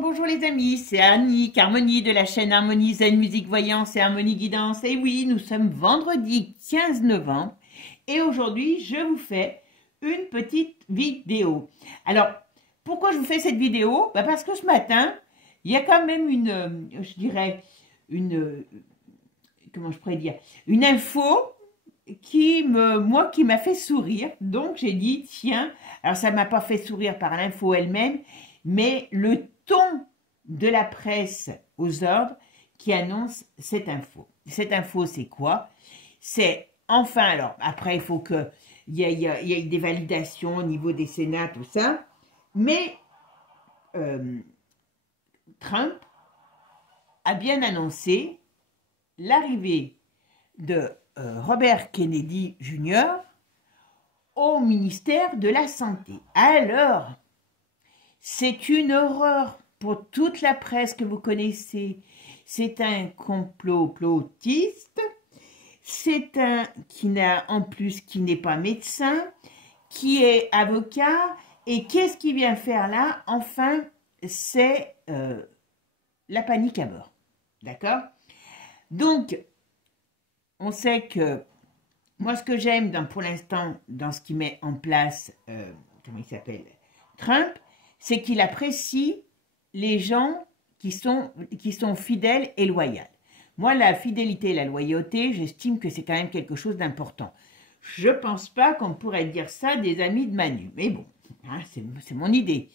bonjour les amis, c'est Annick, Harmonie de la chaîne Harmonie Zen Musique Voyance et Harmonie Guidance. Et oui, nous sommes vendredi 15 novembre et aujourd'hui je vous fais une petite vidéo. Alors, pourquoi je vous fais cette vidéo? Parce que ce matin, il y a quand même je dirais, comment je pourrais dire, une info qui m'a fait sourire. Donc j'ai dit, tiens, alors ça ne m'a pas fait sourire par l'info elle-même, mais le ton de la presse aux ordres qui annonce cette info. Cette info, c'est quoi? C'est enfin, alors après, il faut qu'il y ait des validations au niveau des Sénats, tout ça, mais Trump a bien annoncé l'arrivée de Robert Kennedy Jr. au ministère de la Santé. Alors, c'est une horreur pour toute la presse que vous connaissez. C'est un complotiste. C'est un qui n'est pas médecin, qui est avocat. Et qu'est-ce qu'il vient faire là? Enfin, c'est la panique à bord. D'accord? Donc, on sait que moi, ce que j'aime pour l'instant dans ce qu'il met en place, comment il s'appelle, Trump, c'est qu'il apprécie les gens qui sont fidèles et loyaux. Moi, la fidélité et la loyauté, j'estime que c'est quand même quelque chose d'important. Je ne pense pas qu'on pourrait dire ça des amis de Manu, mais bon, hein, c'est mon idée.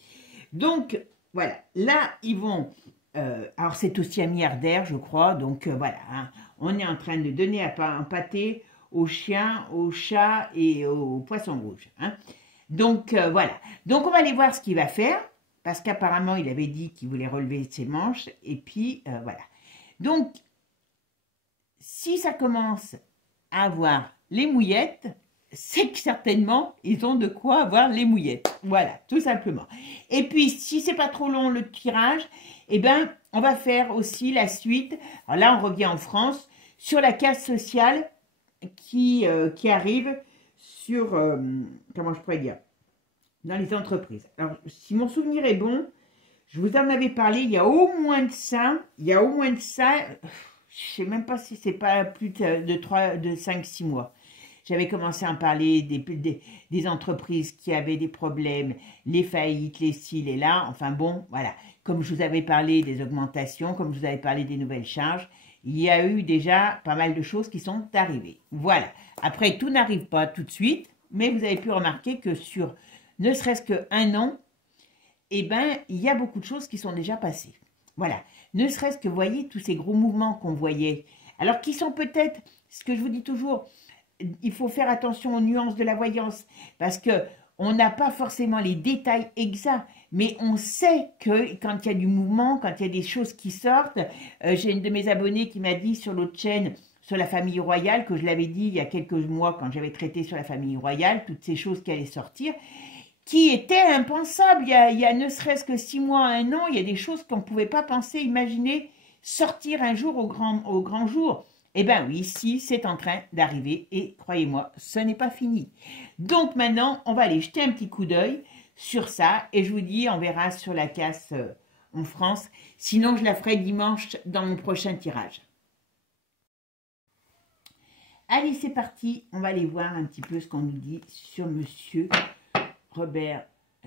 Donc, voilà, là, ils vont... alors, c'est aussi un milliardaire, je crois, donc voilà, hein, on est en train de donner un pâté aux chiens, aux chats et aux poissons rouges. Hein. Donc, voilà. Donc, on va aller voir ce qu'il va faire, parce qu'apparemment, il avait dit qu'il voulait relever ses manches, et puis, voilà. Donc, si ça commence à avoir les mouillettes, c'est que certainement, ils ont de quoi avoir les mouillettes. Voilà, tout simplement. Et puis, si c'est pas trop long le tirage, eh ben, on va faire aussi la suite. Alors là, on revient en France, sur la casse sociale qui arrive sur, comment je pourrais dire, dans les entreprises. Alors, si mon souvenir est bon, je vous en avais parlé, il y a au moins de ça, je ne sais même pas si c'est pas plus de 5-6 mois. J'avais commencé à en parler des entreprises qui avaient des problèmes, les faillites, les ci, les là, enfin bon, voilà. Comme je vous avais parlé des augmentations, comme je vous avais parlé des nouvelles charges, il y a eu déjà pas mal de choses qui sont arrivées. Voilà. Après, tout n'arrive pas tout de suite, mais vous avez pu remarquer que sur ne serait-ce qu'un an, eh ben, il y a beaucoup de choses qui sont déjà passées. Voilà. Ne serait-ce que, voyez, tous ces gros mouvements qu'on voyait, alors qui sont peut-être, ce que je vous dis toujours, il faut faire attention aux nuances de la voyance, parce que on n'a pas forcément les détails exacts, mais on sait que quand il y a du mouvement, quand il y a des choses qui sortent, j'ai une de mes abonnées qui m'a dit sur l'autre chaîne, sur la famille royale, que je l'avais dit il y a quelques mois quand j'avais traité sur la famille royale, toutes ces choses qui allaient sortir, qui étaient impensables. Il y a ne serait-ce que 6 mois, 1 an, il y a des choses qu'on ne pouvait pas penser, imaginer, sortir un jour au grand jour. Eh bien oui, si, c'est en train d'arriver et croyez-moi, ce n'est pas fini. Donc maintenant, on va aller jeter un petit coup d'œil sur ça et je vous dis, on verra sur la casse en France. Sinon, je la ferai dimanche dans mon prochain tirage. Allez, c'est parti. On va aller voir un petit peu ce qu'on nous dit sur monsieur Robert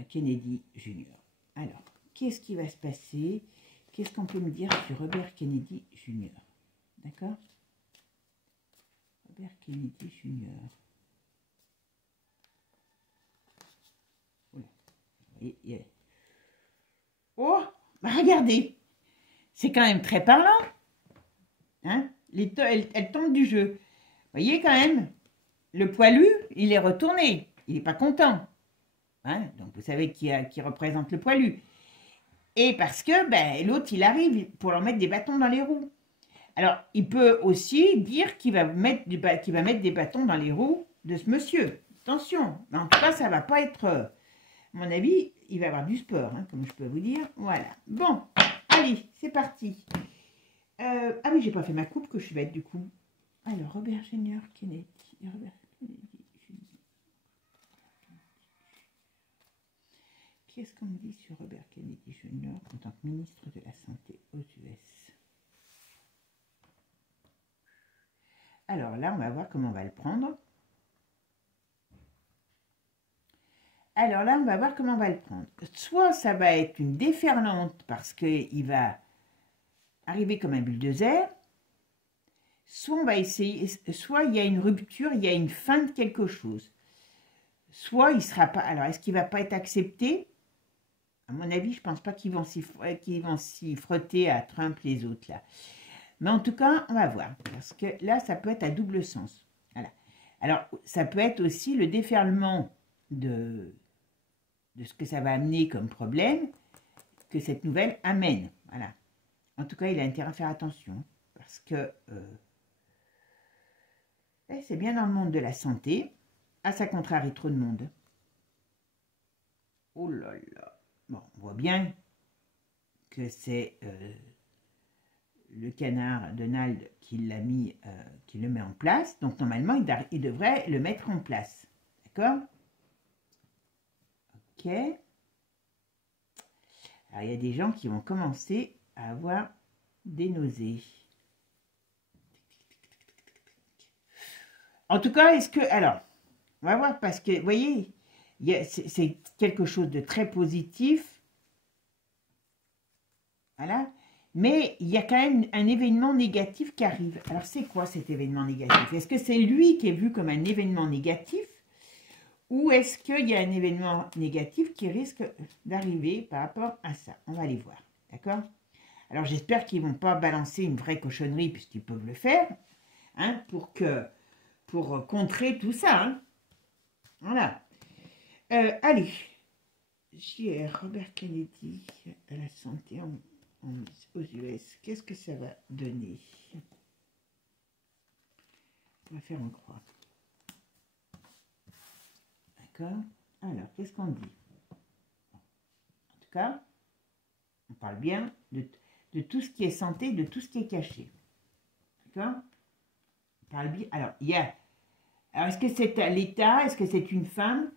Kennedy Jr. Alors, qu'est-ce qui va se passer? Qu'est-ce qu'on peut me dire sur Robert Kennedy Jr. D'accord? Robert Kennedy Jr. Oh, regardez, c'est quand même très parlant. Hein? Elle tombe du jeu. Vous voyez quand même, le poilu, il est retourné. Il n'est pas content. Hein? Donc vous savez qui représente le poilu. Et parce que l'autre, il arrive pour leur mettre des bâtons dans les roues. Alors, il peut aussi dire qu'il va mettre des bâtons dans les roues de ce monsieur. Attention, mais en tout cas, ça ne va pas être... à mon avis, il va avoir du sport, hein, comme je peux vous dire. Voilà. Bon, allez, c'est parti. Ah oui, j'ai pas fait ma coupe, que je suis bête du coup. Alors, Robert Junior Kennedy. Robert Kennedy Jr. qu'est-ce qu'on me dit sur Robert Kennedy Jr. en tant que ministre de la Santé aux US? Alors là, on va voir comment on va le prendre. Alors là, on va voir comment on va le prendre. Soit ça va être une déferlante parce qu'il va arriver comme un bulldozer, soit on va essayer, soit il y a une rupture, il y a une fin de quelque chose. Soit il sera pas. Alors, est-ce qu'il va pas être accepté? À mon avis, je pense pas qu'ils vont s'y frotter à Trump les autres là. Mais en tout cas, on va voir. Parce que là, ça peut être à double sens. Voilà. Alors, ça peut être aussi le déferlement de ce que ça va amener comme problème que cette nouvelle amène. Voilà. En tout cas, il a intérêt à faire attention. Parce que c'est bien dans le monde de la santé. À sa contraire, trop de monde. Oh là là. Bon, on voit bien que c'est le canard Donald qui l'a mis, qui le met en place. Donc, normalement, il devrait le mettre en place. D'accord? Ok. Alors, il y a des gens qui vont commencer à avoir des nausées. En tout cas, est-ce que... Alors, on va voir parce que, vous voyez, c'est quelque chose de très positif. Voilà. Mais il y a quand même un événement négatif qui arrive. Alors, c'est quoi cet événement négatif? Est-ce que c'est lui qui est vu comme un événement négatif? Ou est-ce qu'il y a un événement négatif qui risque d'arriver par rapport à ça? On va aller voir, d'accord? Alors, j'espère qu'ils ne vont pas balancer une vraie cochonnerie, puisqu'ils peuvent le faire, hein, pour contrer tout ça. Hein. Voilà. Allez. JR, Robert Kennedy, à la santé aux US. Qu'est-ce que ça va donner? On va faire en croix. D'accord? Alors, qu'est-ce qu'on dit? En tout cas, on parle bien de tout ce qui est santé, de tout ce qui est caché. D'accord? On parle bien. Alors, il y a... Alors, est-ce que c'est l'État? Est-ce que c'est une femme?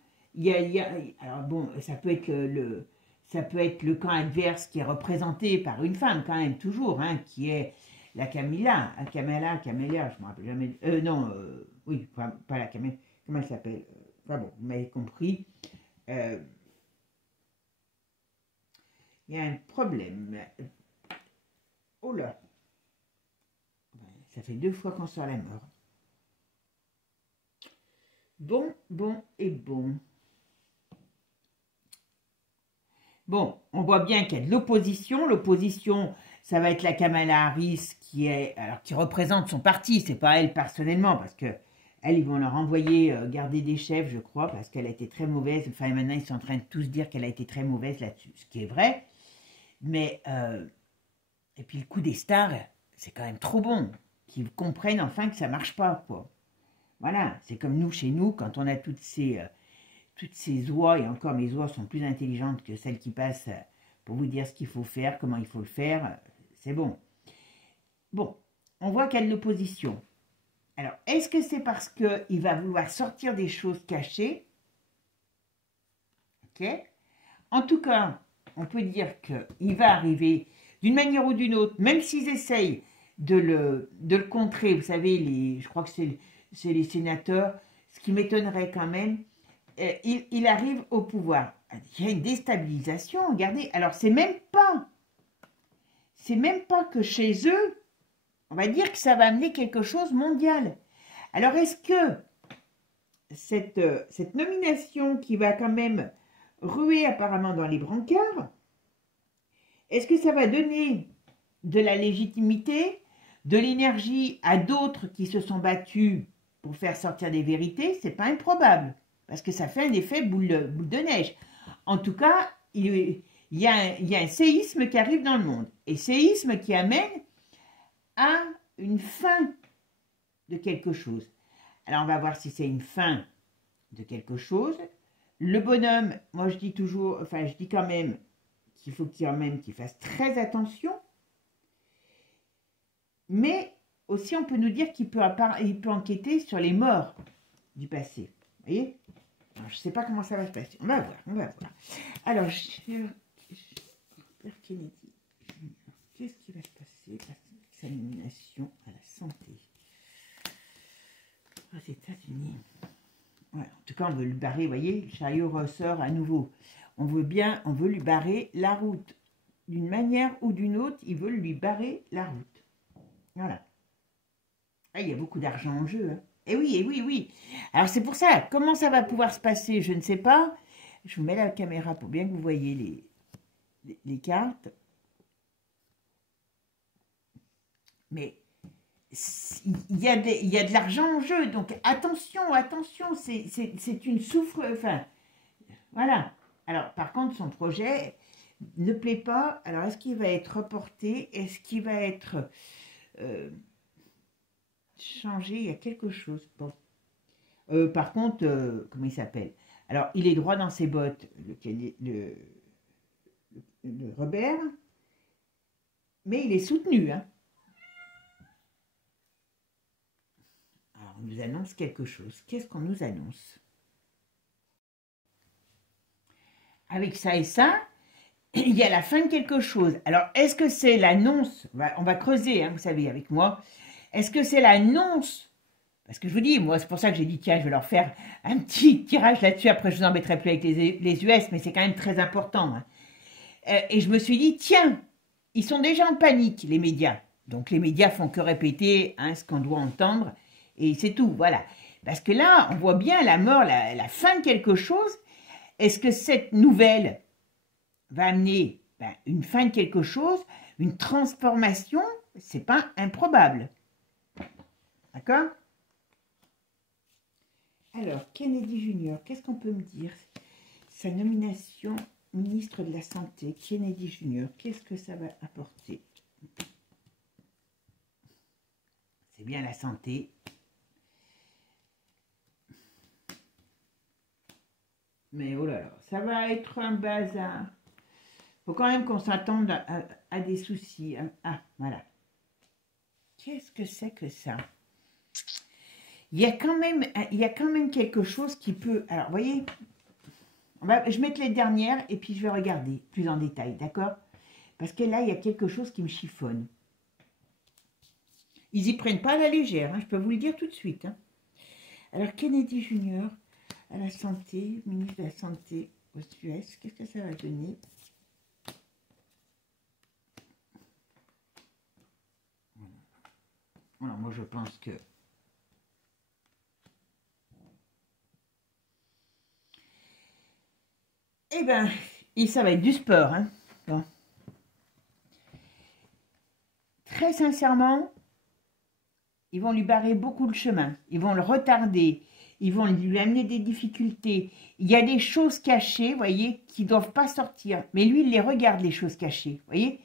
Alors, bon, ça peut être le camp adverse qui est représenté par une femme, quand même, toujours, hein, qui est la Camilla, je ne me rappelle jamais. Oui, pas la Camilla, comment elle s'appelle? Enfin bon, vous m'avez compris. Il y a un problème. Oh là! Ça fait 2 fois qu'on sort la mort. Bon, et bon. Bon, on voit bien qu'il y a de l'opposition. L'opposition, ça va être la Kamala Harris qui représente son parti. C'est pas elle personnellement, parce que elle, ils vont leur envoyer garder des chefs, je crois, parce qu'elle a été très mauvaise. Enfin, maintenant, ils sont en train de tous dire qu'elle a été très mauvaise là-dessus, ce qui est vrai. Mais, et puis le coup des stars, c'est quand même trop bon. Qu'ils comprennent enfin que ça marche pas, quoi. Voilà, c'est comme nous, chez nous, quand on a toutes ces oies, et encore mes oies sont plus intelligentes que celles qui passent pour vous dire ce qu'il faut faire, comment il faut le faire, c'est bon. Bon, on voit qu'il y a de l'opposition. Alors, est-ce que c'est parce qu'il va vouloir sortir des choses cachées? Ok. En tout cas, on peut dire qu'il va arriver d'une manière ou d'une autre, même s'ils essayent de le contrer, vous savez, je crois que c'est les sénateurs, ce qui m'étonnerait quand même, il arrive au pouvoir. Il y a une déstabilisation, regardez. Alors, c'est même pas que chez eux, on va dire que ça va amener quelque chose mondial. Alors, est-ce que cette nomination qui va quand même ruer apparemment dans les brancards, est-ce que ça va donner de la légitimité, de l'énergie à d'autres qui se sont battus pour faire sortir des vérités? C'est pas improbable, parce que ça fait un effet boule de neige. En tout cas, il y a un séisme qui arrive dans le monde, et séisme qui amène à une fin de quelque chose. Alors, on va voir si c'est une fin de quelque chose. Le bonhomme, moi je dis toujours, enfin je dis quand même qu'il faut qu'il fasse très attention, mais aussi on peut nous dire qu'il peut enquêter sur les morts du passé. Vous voyez? Alors, je ne sais pas comment ça va se passer. On va voir, on va voir. Alors, Robert Kennedy, qu'est-ce qui va se passer avec sa nomination à la santé aux États-Unis? Ouais, en tout cas, on veut lui barrer, vous voyez, le chariot ressort à nouveau. On veut lui barrer la route. D'une manière ou d'une autre, ils veulent lui barrer la route. Voilà. Ah, il y a beaucoup d'argent en jeu. Hein. Et oui, et oui, oui. Alors, c'est pour ça, comment ça va pouvoir se passer, je ne sais pas. Je vous mets la caméra pour bien que vous voyez les cartes. Mais il y a de l'argent en jeu, donc attention, attention, c'est une souffre... Enfin, voilà. Alors, par contre, son projet ne plaît pas. Alors, est-ce qu'il va être reporté? Est-ce qu'il va être changé? Il y a quelque chose. Bon. Par contre, comment il s'appelle? Alors, il est droit dans ses bottes, le Robert, mais il est soutenu. Hein. Alors, on nous annonce quelque chose. Qu'est-ce qu'on nous annonce? Avec ça et ça, il y a la fin de quelque chose. Alors, est-ce que c'est l'annonce? On va creuser, hein, vous savez, avec moi. Est-ce que c'est l'annonce? Parce que je vous dis, moi, c'est pour ça que j'ai dit, tiens, je vais leur faire un petit tirage là-dessus. Après, je ne vous embêterai plus avec les US, mais c'est quand même très important. Hein. Et je me suis dit, tiens, ils sont déjà en panique, les médias. Donc, les médias font que répéter hein, ce qu'on doit entendre. Et c'est tout, voilà. Parce que là, on voit bien la mort, la fin de quelque chose. Est-ce que cette nouvelle va amener une fin de quelque chose, une transformation? C'est pas improbable. D'accord? Alors, Kennedy Jr., qu'est-ce qu'on peut me dire? Sa nomination ministre de la Santé, Kennedy Jr., qu'est-ce que ça va apporter? C'est bien la santé. Mais oh là là, ça va être un bazar. Faut quand même qu'on s'attende à des soucis. Hein. Ah, voilà. Qu'est-ce que c'est que ça? Il y a quand même quelque chose qui peut... Alors, vous voyez, je vais mettre les dernières et puis je vais regarder plus en détail, d'accord? Parce que là, il y a quelque chose qui me chiffonne. Ils y prennent pas à la légère, hein, je peux vous le dire tout de suite. Hein. Alors, Kennedy Jr., à la santé, ministre de la Santé aux US, qu'est-ce que ça va donner? Voilà, moi je pense que... Eh bien, ça va être du sport. Hein. Bon. Très sincèrement, ils vont lui barrer beaucoup le chemin. Ils vont le retarder. Ils vont lui amener des difficultés. Il y a des choses cachées, vous voyez, qui ne doivent pas sortir. Mais lui, il les regarde, les choses cachées. Vous voyez,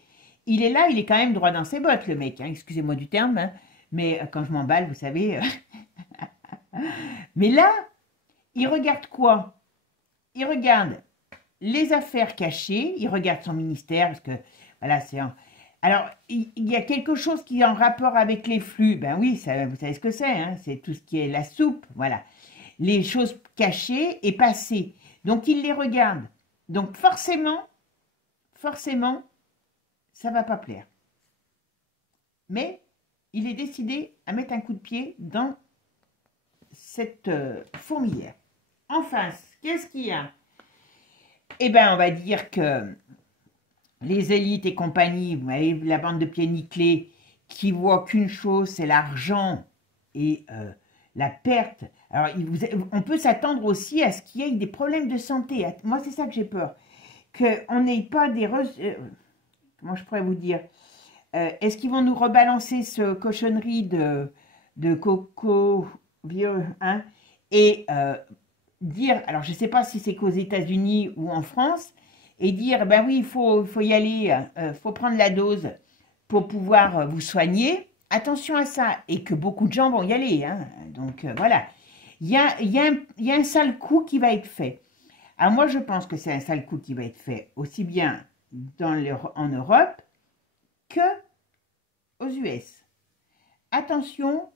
il est là, il est quand même droit dans ses bottes, le mec. Hein, excusez-moi du terme. Hein, mais quand je m'emballe, vous savez. Mais là, il regarde quoi? Il regarde les affaires cachées, il regarde son ministère, parce que, voilà, c'est un... Alors, il y a quelque chose qui est en rapport avec les flux, ben oui, ça, vous savez ce que c'est, hein, c'est tout ce qui est la soupe, voilà. Les choses cachées et passées, donc il les regarde. Donc forcément, ça va pas plaire. Mais, il est décidé à mettre un coup de pied dans cette fourmilière. En face, qu'est-ce qu'il y a? Eh bien, on va dire que les élites et compagnie, vous voyez, la bande de pieds nickelés, qui voient qu'une chose, c'est l'argent et la perte. Alors, on peut s'attendre aussi à ce qu'il y ait des problèmes de santé. Moi, c'est ça que j'ai peur. Qu'on n'ait pas des... comment je pourrais vous dire? Est-ce qu'ils vont nous rebalancer ce cochonnerie de coco vieux, hein? Et... dire, alors je ne sais pas si c'est qu'aux États-Unis ou en France, et dire, ben oui, il faut y aller, faut prendre la dose pour pouvoir vous soigner. Attention à ça, et que beaucoup de gens vont y aller. Hein. Donc voilà, il y a un sale coup qui va être fait. Alors moi, je pense que c'est un sale coup qui va être fait aussi bien en Europe que aux US. Attention,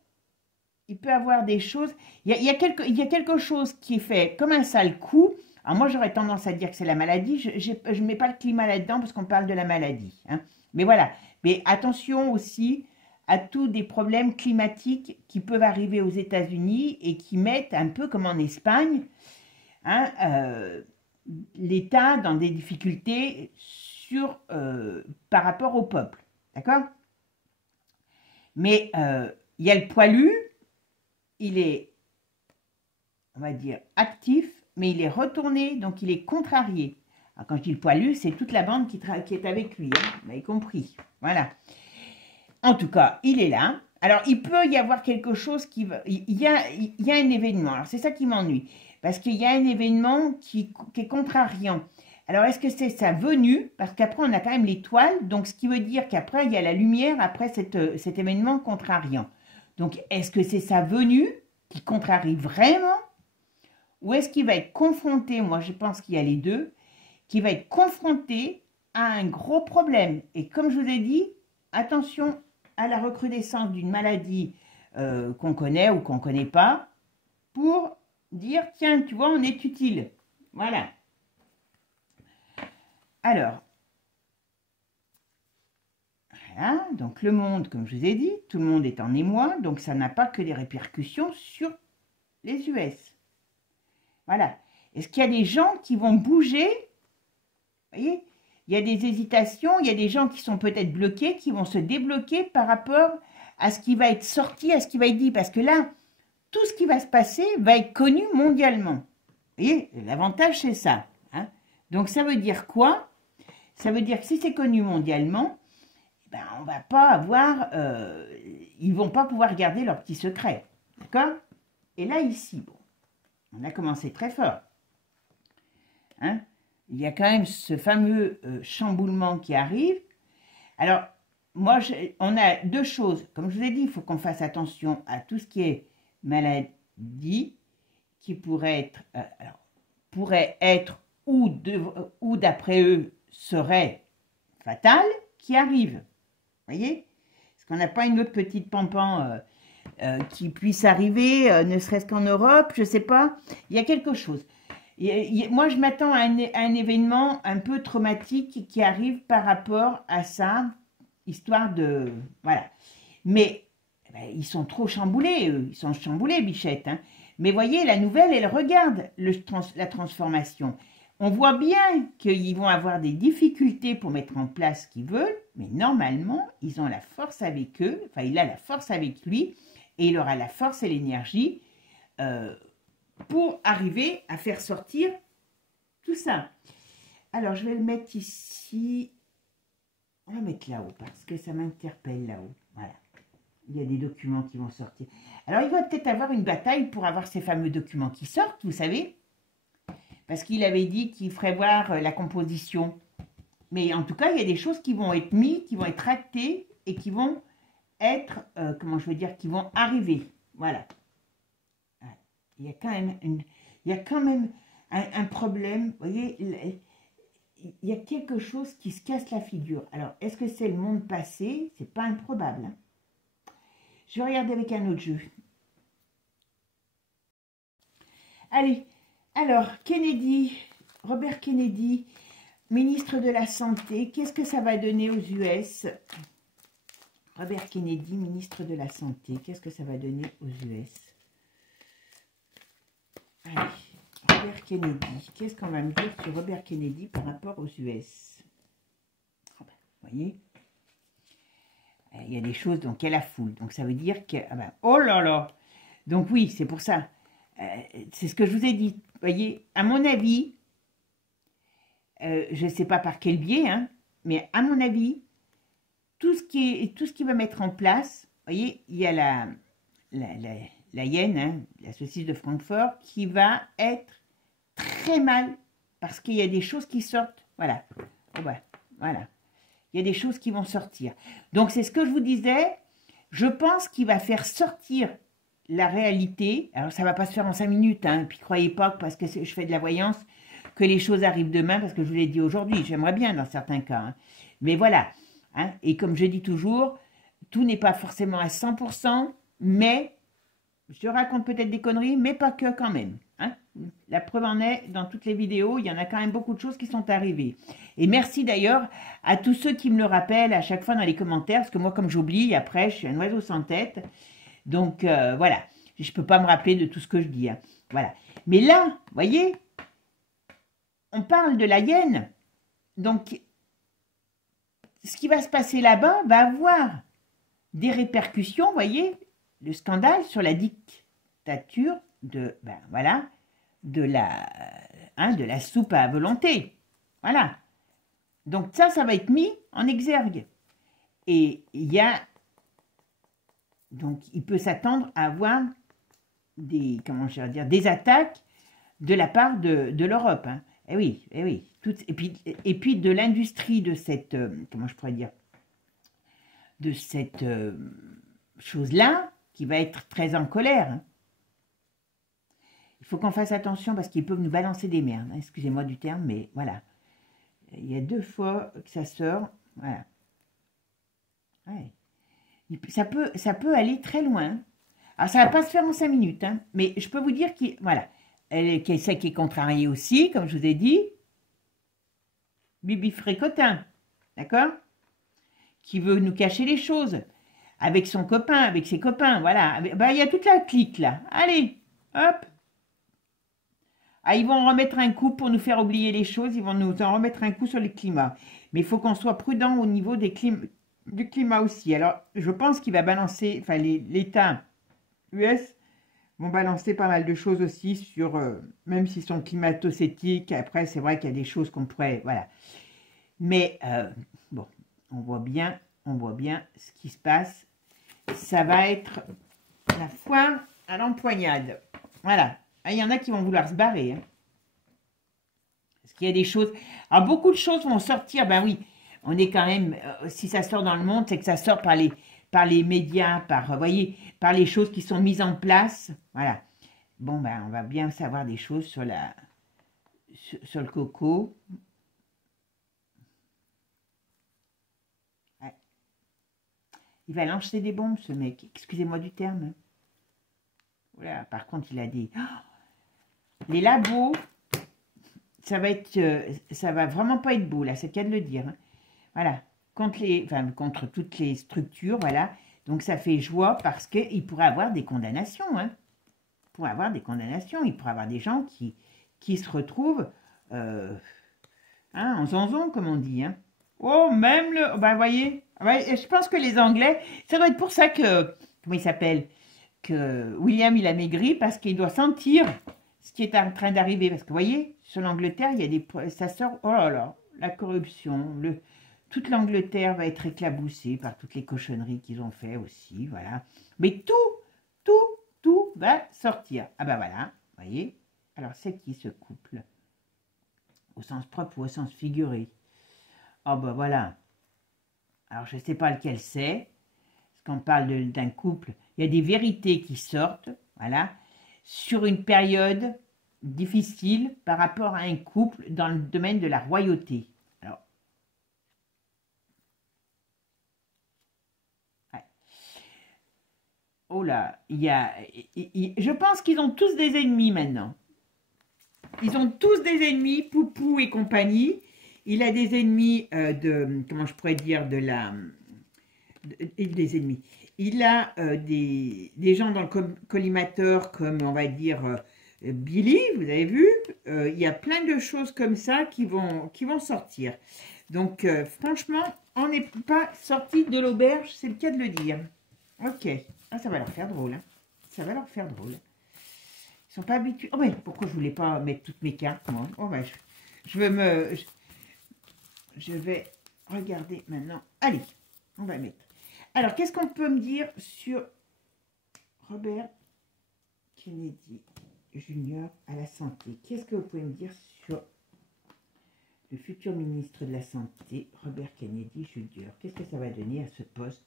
il peut avoir des choses. Il y a quelque chose qui est fait comme un sale coup. Alors moi, j'aurais tendance à dire que c'est la maladie. Je ne mets pas le climat là-dedans parce qu'on parle de la maladie. Hein. Mais voilà. Mais attention aussi à tous des problèmes climatiques qui peuvent arriver aux États-Unis et qui mettent un peu comme en Espagne, hein, l'État dans des difficultés par rapport au peuple. D'accord? Mais il y a le poilu, il est, on va dire, actif, mais il est retourné, donc il est contrarié. Alors, quand je dis le poilu, c'est toute la bande qui est avec lui, hein, vous avez compris. Voilà. En tout cas, il est là. Alors, il peut y avoir quelque chose qui va... Il y a un événement. Alors, c'est ça qui m'ennuie. Parce qu'il y a un événement qui est contrariant. Alors, est-ce que c'est sa venue? Parce qu'après, on a quand même l'étoile. Donc, ce qui veut dire qu'après, il y a la lumière après cet événement contrariant. Donc, est-ce que c'est sa venue qui contrarie vraiment? Ou est-ce qu'il va être confronté, moi je pense qu'il y a les deux, qui va être confronté à un gros problème. Et comme je vous ai dit, attention à la recrudescence d'une maladie qu'on connaît ou qu'on ne connaît pas, pour dire, tiens, tu vois, on est utile. Voilà. Alors, voilà, donc le monde, comme je vous ai dit, tout le monde est en émoi, donc ça n'a pas que des répercussions sur les US. Voilà. Est-ce qu'il y a des gens qui vont bouger? Vous voyez, il y a des hésitations, il y a des gens qui sont peut-être bloqués, qui vont se débloquer par rapport à ce qui va être sorti, à ce qui va être dit. Parce que là, tout ce qui va se passer va être connu mondialement. Vous voyez, l'avantage, c'est ça. Hein. Donc, ça veut dire quoi? Ça veut dire que si c'est connu mondialement, ben, on va pas avoir... ils vont pas pouvoir garder leurs petits secrets. D'accord? Et là, ici, bon, on a commencé très fort. Hein? Il y a quand même ce fameux chamboulement qui arrive. Alors, moi, on a deux choses. Comme je vous ai dit, il faut qu'on fasse attention à tout ce qui est maladie, qui pourrait être ou d'après eux, serait fatal, qui arrive. Vous voyez? Est-ce qu'on n'a pas une autre petite pampan qui puisse arriver, ne serait-ce qu'en Europe, je ne sais pas. Il y a quelque chose. Moi, je m'attends à un événement un peu traumatique qui arrive par rapport à ça, histoire de... Voilà. Mais ben, ils sont trop chamboulés, eux. Ils sont chamboulés, Bichette. Hein. Mais voyez, la nouvelle, elle regarde la transformation. On voit bien qu'ils vont avoir des difficultés pour mettre en place ce qu'ils veulent, mais normalement, ils ont la force avec eux, enfin, il a la force avec lui, et il aura la force et l'énergie pour arriver à faire sortir tout ça. Alors, je vais le mettre ici. On va mettre là-haut, parce que ça m'interpelle là-haut. Voilà. Il y a des documents qui vont sortir. Alors, il va peut-être avoir une bataille pour avoir ces fameux documents qui sortent, vous savez. Parce qu'il avait dit qu'il ferait voir la composition. Mais en tout cas, il y a des choses qui vont être mises, qui vont être actées et qui vont être, comment je veux dire, qui vont arriver. Voilà. Il y a quand même, un problème. Vous voyez, il y a quelque chose qui se casse la figure. Alors, est-ce que c'est le monde passé? C'est pas improbable. Hein. Je vais regarder avec un autre jeu. Allez. Alors, Robert Kennedy, ministre de la Santé, qu'est-ce que ça va donner aux US? Robert Kennedy, ministre de la Santé, qu'est-ce que ça va donner aux US? Allez, Robert Kennedy, qu'est-ce qu'on va me dire sur Robert Kennedy par rapport aux US? Vous voyez? Il y a des choses, donc il y a la foule, donc ça veut dire que... Ah ben, oh là là! Donc oui, c'est pour ça. C'est ce que je vous ai dit. Vous voyez, à mon avis, je ne sais pas par quel biais, hein, mais à mon avis, tout ce qui va mettre en place, vous voyez, il y a la hyène, hein, la saucisse de Francfort, qui va être très mal, parce qu'il y a des choses qui sortent. Voilà. Oh ben, voilà. Il y a des choses qui vont sortir. Donc, c'est ce que je vous disais. Je pense qu'il va faire sortir la réalité. Alors, ça ne va pas se faire en 5 minutes. Hein, puis, croyez pas que parce que je fais de la voyance, que les choses arrivent demain, parce que je vous l'ai dit aujourd'hui. J'aimerais bien dans certains cas. Hein. Mais voilà. Hein, et comme je dis toujours, tout n'est pas forcément à 100%, mais Je raconte peut-être des conneries, mais pas que quand même. Hein. La preuve en est, dans toutes les vidéos, il y en a quand même beaucoup de choses qui sont arrivées. Et merci d'ailleurs à tous ceux qui me le rappellent à chaque fois dans les commentaires, parce que moi, comme j'oublie, après, je suis un oiseau sans tête. Donc, voilà. Je ne peux pas me rappeler de tout ce que je dis. Hein. Voilà. Mais là, vous voyez, on parle de la hyène. Donc, ce qui va se passer là-bas va avoir des répercussions, vous voyez, le scandale sur la dictature de, ben voilà, de la soupe à volonté. Voilà. Donc ça va être mis en exergue. Et il y a, donc il peut s'attendre à avoir des, comment je vais dire, des attaques de la part de l'Europe. Hein. Eh oui, eh oui. Et puis de l'industrie de cette, comment je pourrais dire, de cette chose-là, qui va être très en colère. Hein. Il faut qu'on fasse attention parce qu'ils peuvent nous balancer des merdes. Hein. Excusez-moi du terme, mais voilà. Il y a 2 fois que ça sort. Voilà. Ouais. Ça peut aller très loin. Alors, ça ne va pas se faire en 5 minutes. Hein, mais je peux vous dire qu'il voilà, ça qui est contrarié aussi, comme je vous ai dit. Bibi Frécotin. D'accord? Qui veut nous cacher les choses. Avec son copain, avec ses copains. Voilà. Ben, il y a toute la clique là. Allez, hop. Ah, ils vont en remettre un coup pour nous faire oublier les choses, ils vont nous en remettre un coup sur le climat. Mais il faut qu'on soit prudent au niveau du climat aussi. Alors, je pense qu'il va balancer, enfin, l'État US vont balancer pas mal de choses aussi sur, même s'ils sont climato-sceptiques, après, c'est vrai qu'il y a des choses qu'on pourrait, voilà. Mais, bon, on voit bien ce qui se passe. Ça va être la foire à l'empoignade. Voilà. Ah, il y en a qui vont vouloir se barrer. Hein. Parce qu'il y a des choses... Alors, beaucoup de choses vont sortir. Ben oui, on est quand même... si ça sort dans le monde, c'est que ça sort par les médias, vous voyez, par les choses qui sont mises en place. Voilà. Bon, ben, on va bien savoir des choses sur le coco. Ouais. Il va lancer des bombes, ce mec. Excusez-moi du terme. Voilà. Par contre, il a dit... Oh, les labos, ça va vraiment pas être beau, là, c'est le cas de le dire. Hein. Voilà, contre toutes les structures, voilà. Donc, ça fait joie parce qu'il pourrait avoir des condamnations. Hein. Il pourrait avoir des condamnations, il pourrait avoir des gens qui se retrouvent en zanzon, comme on dit. Hein. Oh, même le... Ben, voyez, je pense que les Anglais, ça doit être pour ça que... Comment il s'appelle? Que William, il a maigri parce qu'il doit sentir ce qui est en train d'arriver. Parce que, vous voyez, sur l'Angleterre, il y a des... Ça sort... Oh là là, la corruption. Toute l'Angleterre va être éclaboussée par toutes les cochonneries qu'ils ont fait aussi. Voilà. Mais tout va sortir. Ah ben voilà, vous voyez. Alors, c'est qui ce couple? Au sens propre ou au sens figuré? Oh ben voilà. Alors, je ne sais pas lequel c'est. Parce qu'on parle d'un couple. Il y a des vérités qui sortent. Voilà. Sur une période difficile par rapport à un couple dans le domaine de la royauté. Alors, ouais. Oh là, je pense qu'ils ont tous des ennemis maintenant. Ils ont tous des ennemis, Poupou et compagnie. Il a des ennemis comment je pourrais dire, des ennemis. Il a des gens dans le collimateur comme, on va dire, Billy, vous avez vu. Il y a plein de choses comme ça qui vont sortir. Donc, franchement, on n'est pas sorti de l'auberge, c'est le cas de le dire. Ok. Ah, ça va leur faire drôle. Hein. Ça va leur faire drôle. Ils sont pas habitués. Oh, mais pourquoi je voulais pas mettre toutes mes cartes, moi? Oh, ben, je vais regarder maintenant. Allez, on va mettre. Alors, qu'est-ce qu'on peut me dire sur Robert Kennedy Jr. à la santé? Qu'est-ce que vous pouvez me dire sur le futur ministre de la Santé, Robert Kennedy Jr.? Qu'est-ce que ça va donner à ce poste,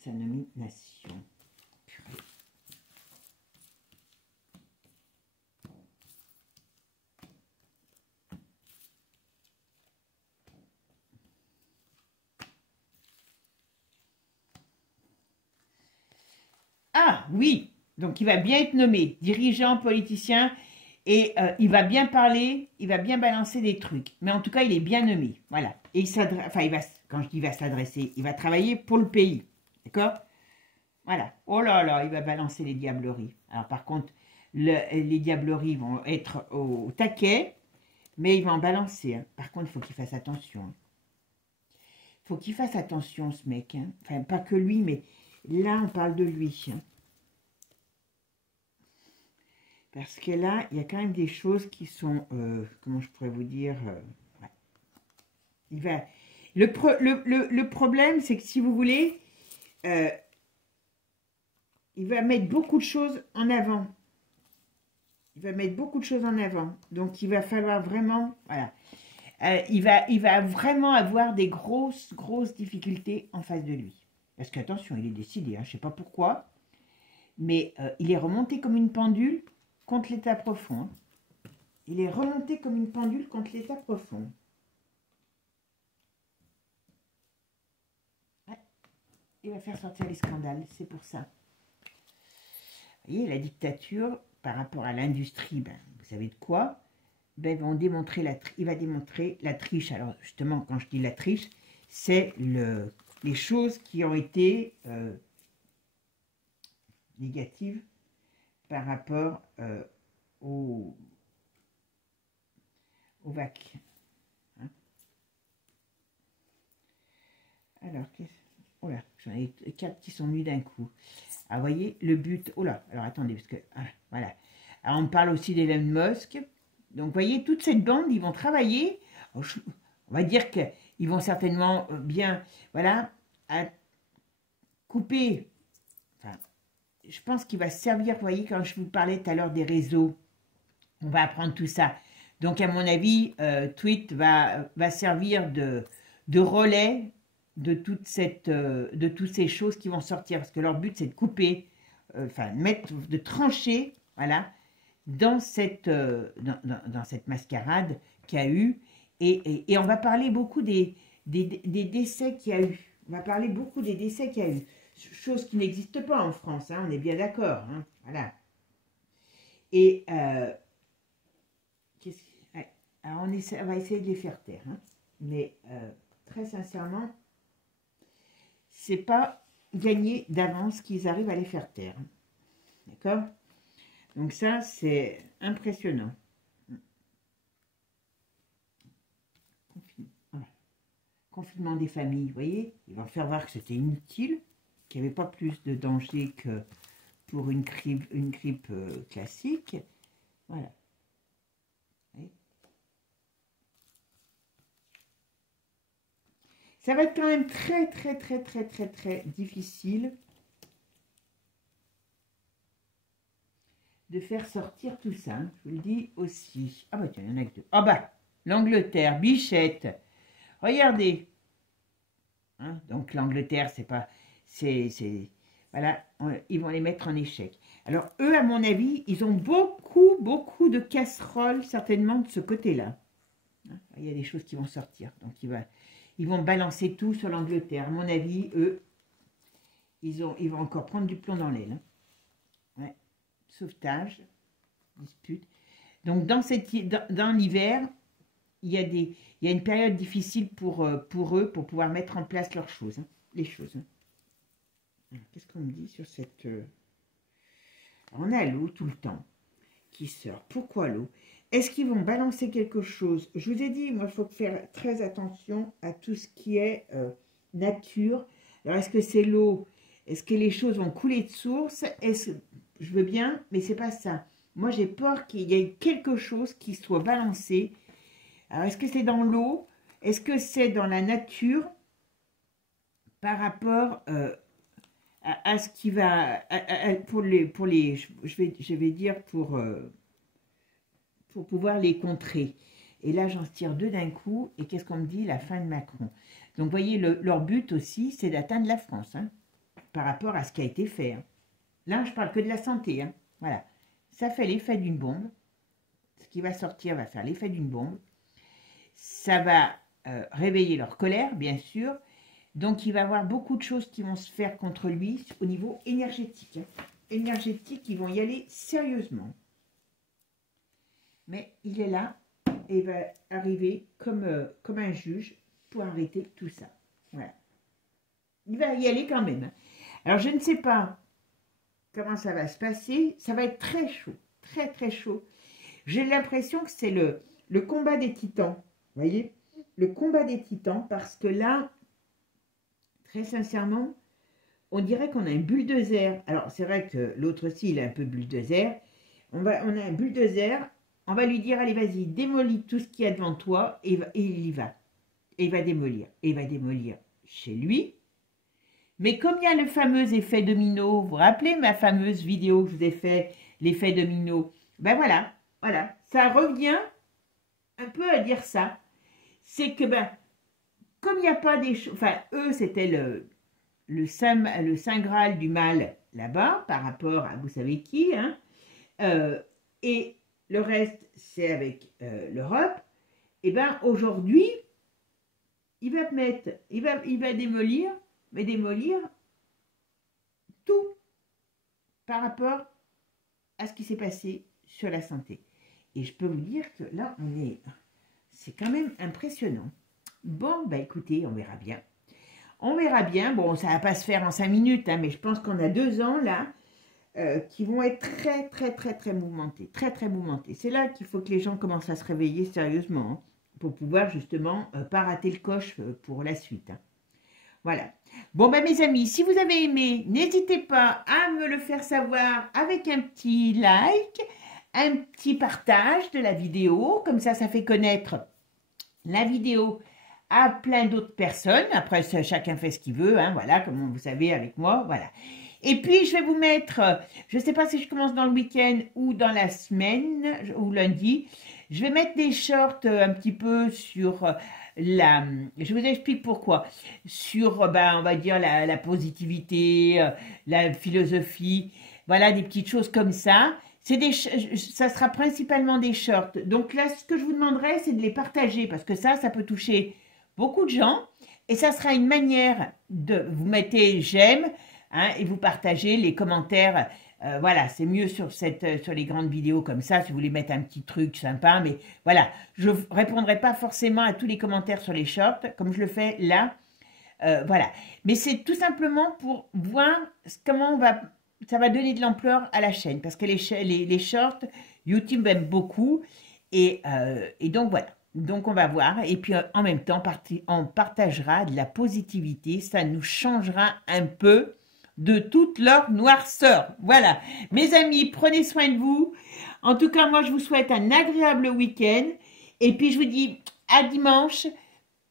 sa nomination? Ah, oui, Donc, il va bien être nommé dirigeant, politicien, et il va bien parler, il va bien balancer des trucs. Mais en tout cas, il est bien nommé. Voilà. Et il s'adresse, enfin, quand je dis il va s'adresser, il va travailler pour le pays. D'accord? Voilà. Oh là là, il va balancer les diableries. Alors, par contre, les diableries vont être au taquet, mais il va en balancer. Hein. Par contre, il faut qu'il fasse attention. Hein. Il faut qu'il fasse attention, ce mec. Hein. Enfin, pas que lui, mais là, on parle de lui. Hein. Parce que là, il y a quand même des choses qui sont, comment je pourrais vous dire, ouais. Il va, le problème, c'est que si vous voulez, il va mettre beaucoup de choses en avant. Il va mettre beaucoup de choses en avant. Donc, il va falloir vraiment, voilà. Il va vraiment avoir des grosses difficultés en face de lui. Parce qu'attention, il est décidé, hein, je ne sais pas pourquoi, mais il est remonté comme une pendule contre l'état profond. Hein. Il est remonté comme une pendule contre l'état profond. Ouais. Il va faire sortir les scandales, c'est pour ça. Vous voyez, la dictature, par rapport à l'industrie, ben, vous savez de quoi? Ben, il va démontrer la triche. Alors, justement, quand je dis la triche, c'est les choses qui ont été négatives par rapport au vac. Hein. Alors, oh là, j'en ai 4 qui sont venus d'un coup. Ah, vous voyez, le but... Oh là, alors attendez, parce que... Ah, voilà. Alors, on parle aussi d'Elon Musk. Donc, vous voyez, toute cette bande, ils vont travailler. On va dire qu'ils vont certainement bien, voilà, à couper. Enfin, je pense qu'il va servir, vous voyez, quand je vous parlais tout à l'heure des réseaux, on va apprendre tout ça. Donc, à mon avis, Tweet va servir de relais de toutes ces choses qui vont sortir. Parce que leur but, c'est de couper, de trancher, voilà, dans cette mascarade qu'il y a eu. Et on va parler beaucoup des décès qu'il y a eu. On va parler beaucoup des décès qu'il y a eu. Chose qui n'existe pas en France, hein, on est bien d'accord. Hein, voilà. Et alors on va essayer de les faire taire. Hein, mais très sincèrement, c'est pas gagné d'avance qu'ils arrivent à les faire taire. D'accord? Donc ça, c'est impressionnant. Voilà. Confinement des familles, vous voyez, ils vont faire voir que c'était inutile, qu'il n'y avait pas plus de danger que pour une grippe classique. Voilà. Ça va être quand même très difficile de faire sortir tout ça. Hein. Je vous le dis aussi. Ah bah tiens, il y en a que deux. Ah bah, l'Angleterre, Bichette. Regardez. Hein, donc l'Angleterre, c'est pas... voilà, ils vont les mettre en échec. Alors eux, à mon avis, ils ont beaucoup de casseroles, certainement, de ce côté-là. Hein, il y a des choses qui vont sortir. Donc ils vont balancer tout sur l'Angleterre. À mon avis, eux, ils vont encore prendre du plomb dans l'aile. Hein. Ouais. Sauvetage, dispute. Donc dans l'hiver, il y a une période difficile pour eux, pour pouvoir mettre en place leurs choses, hein, les choses. Hein. Qu'est-ce qu'on me dit sur cette... On a l'eau tout le temps qui sort. Pourquoi l'eau? Est-ce qu'ils vont balancer quelque chose? Je vous ai dit, moi, il faut faire très attention à tout ce qui est nature. Alors, est-ce que c'est l'eau? Est-ce que les choses vont couler de source? Je veux bien, mais c'est pas ça. Moi, j'ai peur qu'il y ait quelque chose qui soit balancé. Alors, est-ce que c'est dans l'eau? Est-ce que c'est dans la nature par rapport à ce qui va... je vais dire pour pouvoir les contrer. Et là, j'en tire deux d'un coup. Et qu'est-ce qu'on me dit? La fin de Macron. Donc, vous voyez, leur but aussi, c'est d'atteindre la France, hein, par rapport à ce qui a été fait. Hein. Là, je parle que de la santé. Hein. Voilà. Ça fait l'effet d'une bombe. Ce qui va sortir va faire l'effet d'une bombe. Ça va réveiller leur colère, bien sûr. Donc, il va y avoir beaucoup de choses qui vont se faire contre lui au niveau énergétique. Hein. énergétiques qui vont y aller sérieusement. Mais il est là et va arriver comme un juge pour arrêter tout ça. Voilà. Il va y aller quand même. Alors, je ne sais pas comment ça va se passer. Ça va être très chaud. Très, très chaud. J'ai l'impression que c'est le combat des titans. Vous voyez? Le combat des titans. Parce que là, très sincèrement, on dirait qu'on a un bulldozer. Alors, c'est vrai que l'autre aussi, il a un peu bulldozer. On a un bulldozer. On va lui dire, allez, vas-y, démolis tout ce qu'il y a devant toi. Et il y va. Et il va démolir. Et il va démolir chez lui. Mais comme il y a le fameux effet domino, vous vous rappelez ma fameuse vidéo que je vous ai fait, l'effet domino, ben voilà, ça revient un peu à dire ça. C'est que, ben, comme il n'y a pas des choses, enfin, eux, c'était le Saint Graal du mal là-bas, par rapport à vous savez qui, hein, et le reste, c'est avec l'Europe, et ben aujourd'hui, il va démolir tout par rapport à ce qui s'est passé sur la santé. Et je peux vous dire que là, c'est quand même impressionnant. Bon, bah écoutez, on verra bien. On verra bien. Bon, ça ne va pas se faire en 5 minutes, hein, mais je pense qu'on a 2 ans là qui vont être très, très, très, très mouvementés. Très, très mouvementés. C'est là qu'il faut que les gens commencent à se réveiller sérieusement hein, pour pouvoir justement pas rater le coche pour la suite. Hein. Voilà. Bon, ben mes amis, si vous avez aimé, n'hésitez pas à me le faire savoir avec un petit like, un petit partage de la vidéo. Comme ça fait connaître la vidéo à plein d'autres personnes. Après, chacun fait ce qu'il veut, hein, voilà, comme vous savez avec moi, voilà. Et puis, je vais vous mettre, je ne sais pas si je commence dans le week-end ou dans la semaine, ou lundi, je vais mettre des shorts un petit peu sur... je vous explique pourquoi. Sur, ben, on va dire, la positivité, la philosophie, voilà, des petites choses comme ça. Ça sera principalement des shorts. Donc là, ce que je vous demanderai, c'est de les partager, parce que ça peut toucher beaucoup de gens. Et ça sera une manière de... Vous mettez j'aime, hein, et vous partagez les commentaires. Voilà, c'est mieux sur les grandes vidéos comme ça, si vous voulez mettre un petit truc sympa, mais voilà, je ne répondrai pas forcément à tous les commentaires sur les shorts, comme je le fais là, voilà. Mais c'est tout simplement pour voir comment ça va donner de l'ampleur à la chaîne, parce que les shorts, YouTube aime beaucoup, et donc voilà. Donc on va voir, et puis en même temps, on partagera de la positivité, ça nous changera un peu de toute leur noirceur. Voilà. Mes amis, prenez soin de vous. En tout cas, moi, je vous souhaite un agréable week-end. Et puis, je vous dis à dimanche.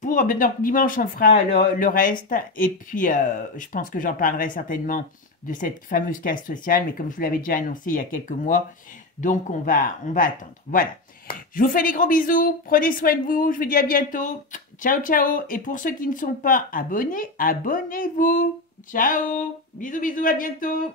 Donc, dimanche, on fera le reste. Et puis, je pense que j'en parlerai certainement de cette fameuse casse sociale. Mais comme je vous l'avais déjà annoncé il y a quelques mois, donc on va attendre. Voilà. Je vous fais des gros bisous. Prenez soin de vous. Je vous dis à bientôt. Ciao, ciao. Et pour ceux qui ne sont pas abonnés, abonnez-vous. Ciao. Bisous, bisous. À bientôt.